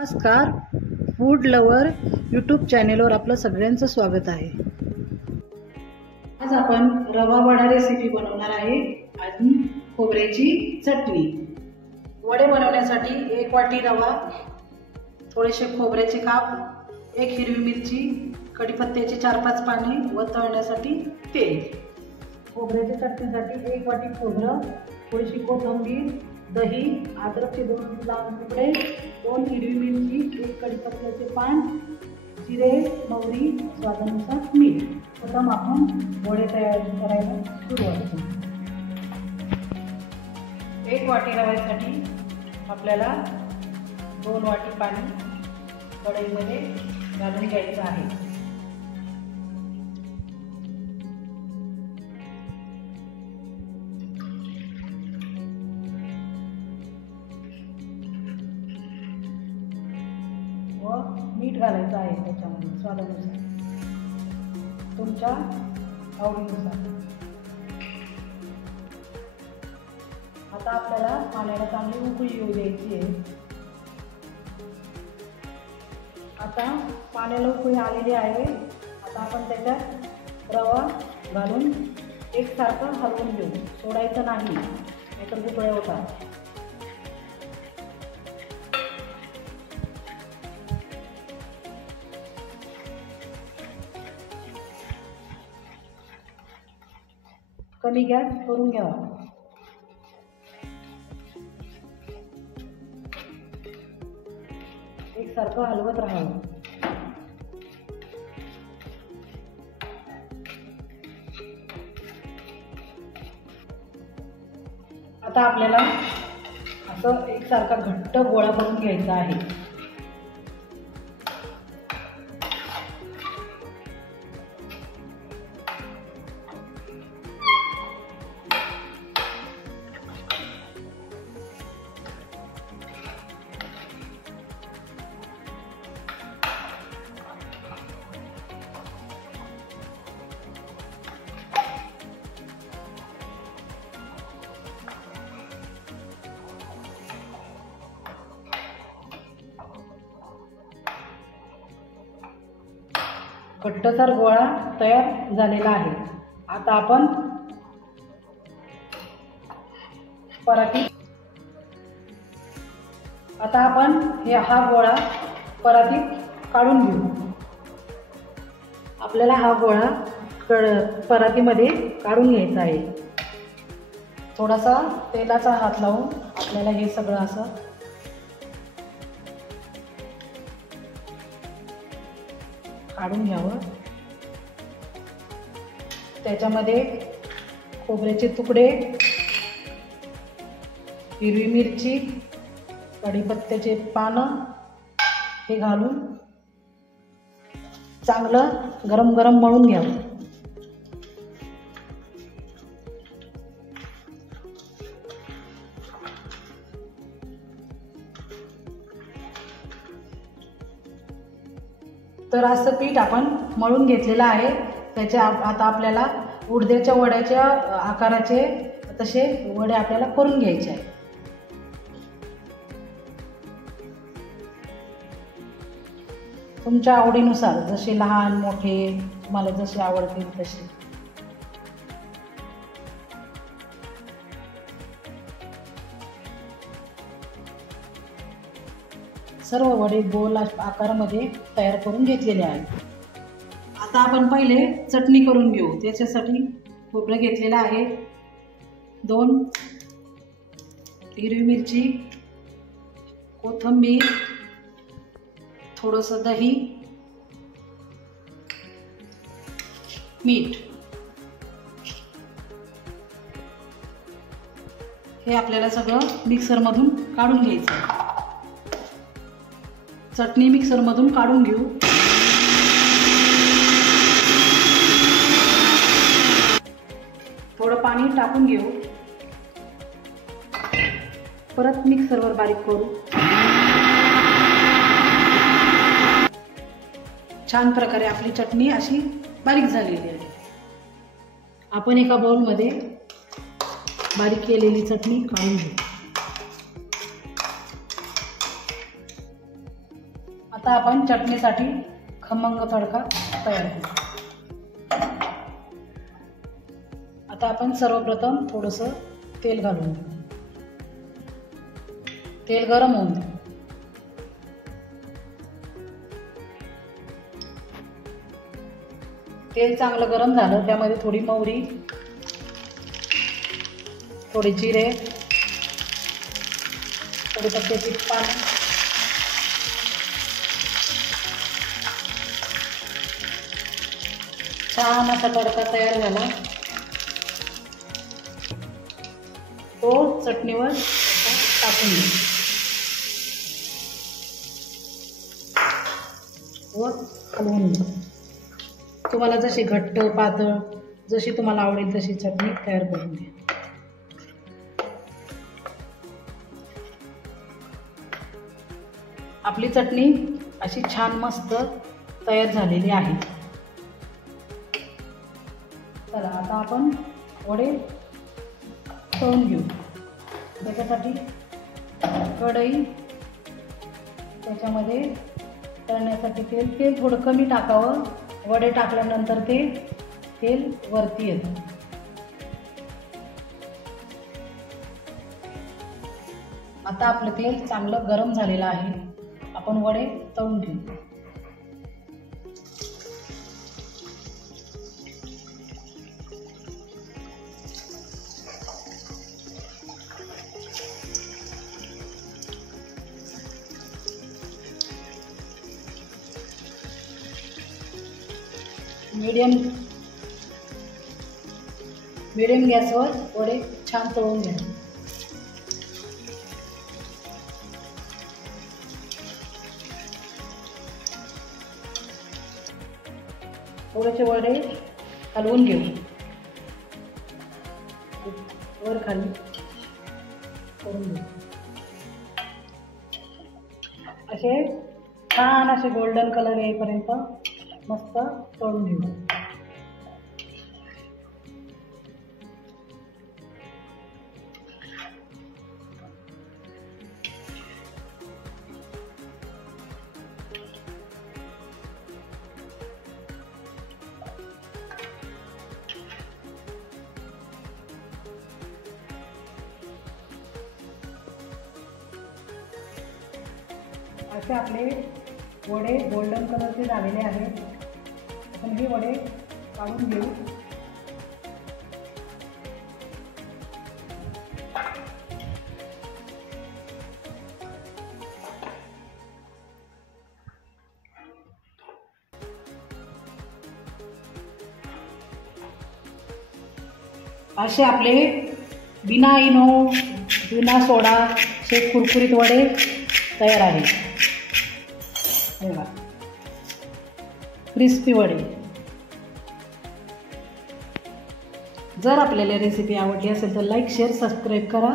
नमस्कार, food lover YouTube चॅनेलवर आपलं सगळ्यांचं स्वागत आहे। आज आपण रवा वडा रेसिपी बनवणार आहे आणि खोबऱ्याची चटणी। वडे बनवण्यासाठी 1 वाटी रवा, थोडेसे खोबऱ्याचे काप, 1 हिरवी मिरची, कढीपत्त्याची 4-5 पाने व तळण्यासाठी तेल। खोबऱ्याच्या चटणीसाठी 1 वाटी खोबरं, थोडीशी कोथिंबीर, दही, अद्रकचे 2 लहान तुकडे, 2 हिरवी मिरची, 1 कढीपत्त्याचे पान, जिरे, मोहरी, स्वादानुसार मीठ। प्रथम आपण वडे तयार करायला सुरुवात करू। 1 वाटी रव्यासाठी आपल्याला 2 वाटी पाणी कढईमध्ये घालून घ्यायचं आहे। व मीठ घालायचं आहे त्याच्यामध्ये स्वादानुसार, तुमच्या आवडीनुसार। आता आपल्याला पाण्याला चांगली उकळी येऊ द्यायची आहे। आता पाण्याला उकळी आलेली आहे। आता आपण त्याच्यात रवा घालून एकसारखं हलवून घेऊ, सोडायचं नाही नाहीतर गुठळ्या होतात। कमी गॅस करून घ्यावा। एकसारखं हलवत राहावं। आता आपल्याला असं एकसारखा घट्ट गोळा करून घ्यायचा आहे। घट्टसर गोळा तयार झालेला आहे। आता आपण हा गोळा परातीत काढून घेऊ। आपल्याला हा गोळा परातीमध्ये काढून घ्यायचा आहे। थोडासा तेलाचा हात लावून आपल्याला हे सगळं असं काढून घ्यावं। त्याच्यामध्ये खोबऱ्याचे तुकडे, हिरवी मिरची, कढीपत्त्याचे पानं हे घालून चांगलं गरम गरम मळून घ्यावं। तर असं पीठ आपण मळून घेतलेलं आहे। त्याच्या आता आपल्याला उडद्याच्या वड्याच्या आकाराचे तसे वडे आपल्याला करून घ्यायचे आहे। तुमच्या आवडीनुसार, जसे लहान मोठे तुम्हाला जसे आवडतील तसे। सर्व वडे गोल आकारामध्ये तयार करून घेतलेले आहेत। आता आपण पहिले चटणी करून घेऊ। त्याच्यासाठी खोबरं घेतलेलं आहे, 2 हिरवी मिरची, कोथिंबीर, थोडंसं दही, मीठ हे आपल्याला सगळं मिक्सरमधून काढून घ्यायचं आहे। चटणी मिक्सरमधून काढून घेऊ। थोडं पाणी टाकून घेऊ, परत मिक्सरवर बारीक करू। छान प्रकारे आपली चटणी अशी बारीक झालेली आहे। आपण एका बाउलमध्ये बारीक केलेली चटणी काढून घेऊ। आता आपण चटणीसाठी खमंग तडका तयार करू। आता आपण सर्वप्रथम थोडंसं तेल घालून घेऊ। तेल गरम होऊन देऊ। तेल चांगलं गरम झालं, त्यामध्ये थोडी मोहरी, थोडे जिरे, कढीपत्त्याची पानं, छान असा तडका तयार झाला। तो चटणीवर टाकून घेऊ व हलवून घेऊ। तुम्हाला जशी घट्ट पातळ जशी तुम्हाला आवडेल तशी चटणी तयार करून घ्या। आपली चटणी अशी छान मस्त तयार झालेली आहे। चला आता आपण वडे तळून घेऊ। त्याच्यासाठी कढई, त्याच्यामध्ये तळण्यासाठी तेल थोडं कमी टाकावं। वडे टाकल्यानंतर ते तेल वरती येतं। आता आपलं तेल चांगलं गरम झालेलं आहे, आपण वडे तळून घेऊ। मीडियम गॅसवर वडे छान तळून घ्या। थोडेसे वडे हलवून घेऊ, वर खाली करून घेऊ। असे छान असे गोल्डन कलर येईपर्यंत मस्त तळून घेऊ। असे आपले वडे गोल्डन कलरचे झालेले आहेत। आपण हे वडे काढून घेऊ। असे आपले बिना इनो बिना सोडा चे कुरकुरीत वडे तयार आहेत। बघा, क्रिस्पी वडे। जर आपल्याला रेसिपी आवडली असेल तर लाईक, शेअर, सबस्क्राईब करा।